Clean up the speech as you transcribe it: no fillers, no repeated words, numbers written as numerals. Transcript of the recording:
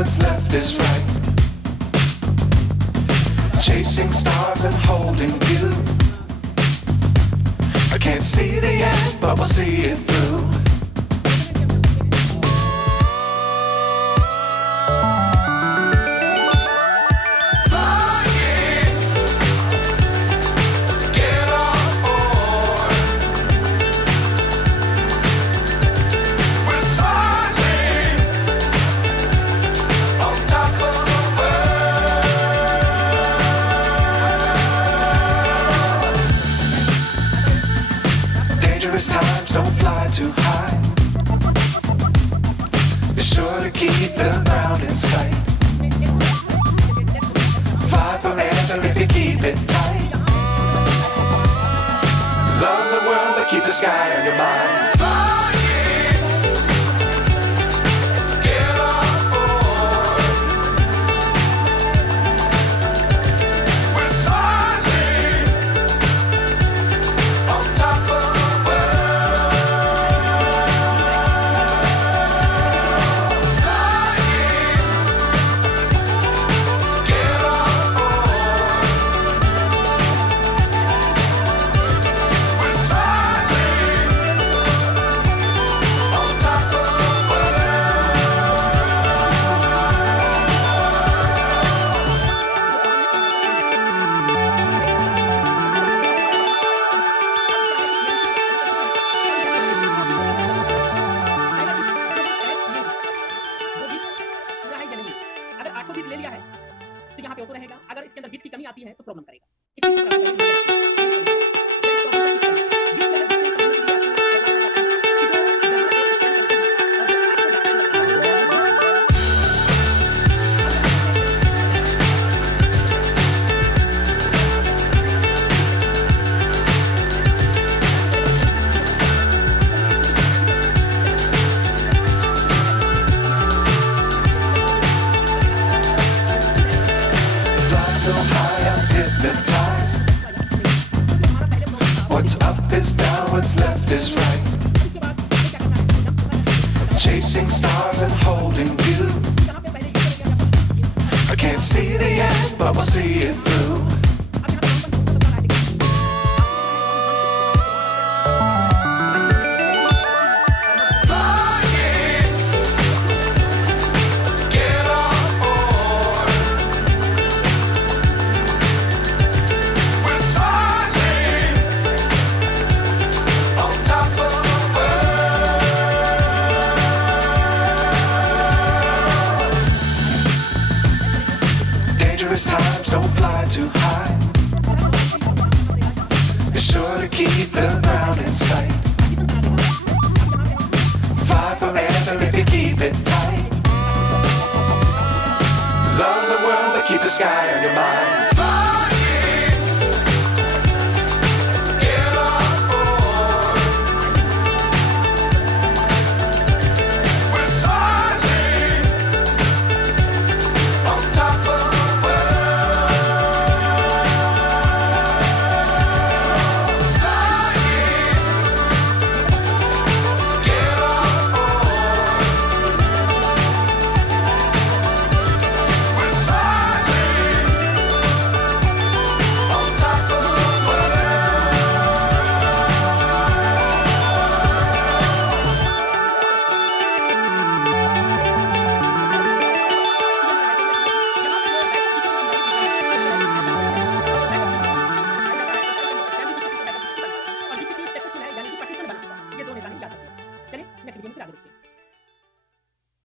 what's left is right. Chasing stars and holding you. I can't see the end, but we'll see it through. Times don't fly too high. Be sure to keep the ground in sight. Fly forever if you keep it tight. Love the world but keep the sky on your mind. ले लिया है तो यहाँ पे auto रहेगा। अगर इसके अंदर बीट की कमी आती है तो प्रॉब्लम करेगा। So high I'm hypnotized. What's up is down, what's left is right. Chasing stars and holding you. I can't see the end, but we'll see it through. Times don't fly too high. Be sure to keep the ground in sight. Fly forever if you keep it tight. Love the world but keep the sky